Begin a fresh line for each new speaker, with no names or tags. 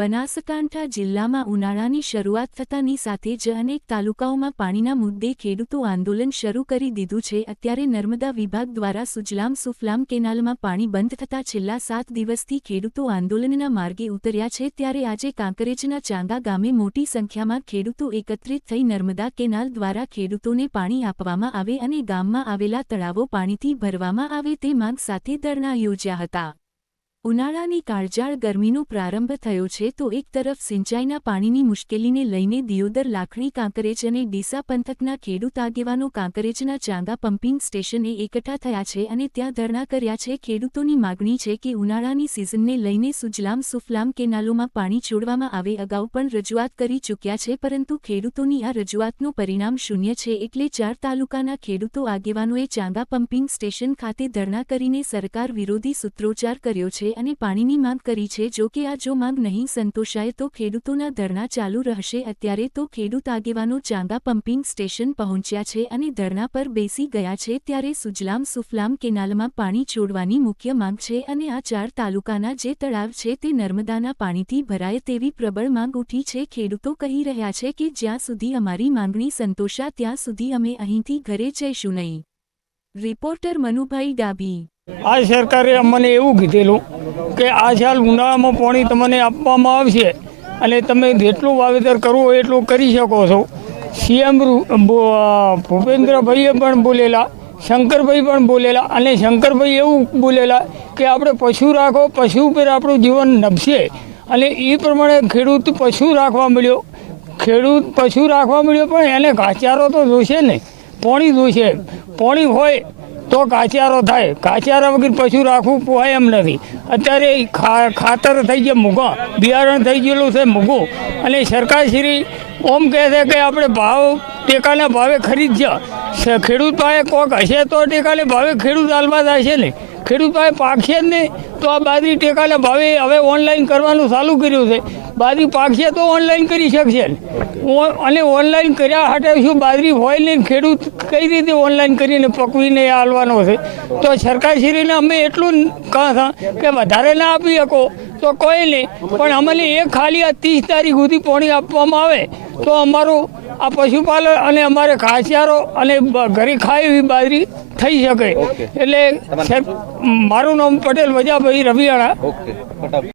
બનાસકાંઠા જિલ્લામાં ઉનાળાની શરૂઆત થતાની સાથે જ અનેક તાલુકાઓમાં પાણીના મુદ્દે ખેડૂતો આંદોલન શરૂ કરી દીધું છે. અત્યારે નર્મદા વિભાગ દ્વારા સુજલામ સુફલામ કેનાલમાં પાણી બંધ થતાં છેલ્લા સાત દિવસથી ખેડૂતો આંદોલનના માર્ગે ઉતર્યા છે. ત્યારે આજે કાંકરેજના ચાંગા ગામે મોટી સંખ્યામાં ખેડૂતો એકત્રિત થઈ નર્મદા કેનાલ દ્વારા ખેડૂતોને પાણી આપવામાં આવે અને ગામમાં આવેલા તળાવો પાણીથી ભરવામાં આવે તે માંગ સાથે ધરણા યોજ્યા હતા. ઉનાળાની કાળજાળ ગરમીનો પ્રારંભ થયો છે તો એક તરફ સિંચાઈના પાણીની મુશ્કેલીને લઈને દિયોદર લાખણી કાંકરેજ અને ડીસા પંથકના ખેડૂત આગેવાનો કાંકરેજના ચાંગા પમ્પિંગ સ્ટેશને એકઠા થયા છે અને ત્યાં ધરણા કર્યા છે. ખેડૂતોની માગણી છે કે ઉનાળાની સિઝનને લઈને સુજલામ સુફલામ કેનાલોમાં પાણી છોડવામાં આવે. અગાઉ પણ રજૂઆત કરી ચૂક્યા છે પરંતુ ખેડૂતોની આ રજૂઆતનું પરિણામ શૂન્ય છે એટલે ચાર તાલુકાના ખેડૂતો આગેવાનોએ ચાંગા પમ્પિંગ સ્ટેશન ખાતે ધરણા કરીને સરકાર વિરોધી સૂત્રોચ્ચાર કર્યો છે. અને પાણીની માંગ કરી છે, જો કે આ જો માંગ નહીં સંતોષાય તો ખેડૂતોના ધરણા ચાલુ રહેશે. અત્યારે તો ખેડૂત આગેવાનો ચાંગા પમ્પિંગ સ્ટેશન પહોંચ્યા છે અને ધરણા પર બેસી ગયા છે, ત્યારે સુજલામ સુફલામ કેનાલમાં પાણી છોડવાની મુખ્ય માંગ છે અને આ ચાર તાલુકાના જે તળાવ છે તે નર્મદાના પાણીથી ભરાય તેવી પ્રબળ માંગ ઉઠી છે. ખેડૂતો કહી રહ્યા છે કે જ્યાં સુધી અમારી માંગણી સંતોષા, ત્યાં સુધી અમે અહીંથી ઘરે જઈશું નહીં. રિપોર્ટર મનુભાઈ ડાભી
આ સરકારે અમને એવું કીધેલું કે આ સાલ ઉનાળામાં પાણી તમને આપવામાં આવશે અને તમે જેટલું વાવેતર કરવું હોય એટલું કરી શકો છો. સીએમ ભૂપેન્દ્રભાઈએ પણ બોલેલા, શંકરભાઈ પણ બોલેલા અને શંકરભાઈ એવું બોલેલા કે આપણે પશુ રાખો, પશુ ઉપર આપણું જીવન નભશે. અને એ પ્રમાણે ખેડૂત પશુ રાખવા મળ્યો. ખેડૂત પશુ રાખવા મળ્યો પણ એને ઘાસચારો તો જોશે ને. પાણી જોશે. પાણી હોય તો કાચિયારો થાય. કાચિયારા વગર પશુ રાખવું પોહાય એમ નથી. અત્યારે ખાતર થઈ ગયા મૂઘા બિયારણ થઈ ગયેલું છે મૂઘું અને સરકારશ્રી ઓમ કહે છે કે આપણે ભાવ ટેકાના ભાવે ખરીદજો ખેડૂત પાસે કોક હશે તો ટેકાને ભાવે ખેડૂત હાલમાં થાય ને. ખેડૂત પાસે પાકશે જ નહીં તો આ બાજરી ટેકાના ભાવે હવે ઓનલાઈન કરવાનું ચાલુ કર્યું છે. બાજરી પાકશે તો ઓનલાઈન કરી શકશે ને. અને ઓનલાઈન કર્યા હાટે શું બાજરી હોય નહીં ખેડૂત કઈ રીતે ઓનલાઈન કરીને પકવીને હાલવાનો છે? તો સરકારશ્રીને અમે એટલું કહા હતા કે વધારે ના આપી શકો તો કોઈ નહીં. પણ અમને એક ખાલી આ ત્રીસ તારીખ સુધી પોણી આપવામાં આવે તો અમારું આ પશુપાલન અને અમારે ઘાસિયારો અને ઘરે ખાય એવી બાજરી થઈ શકે. એટલે મારું નામ પટેલ વજાભાઈ રવિયાણા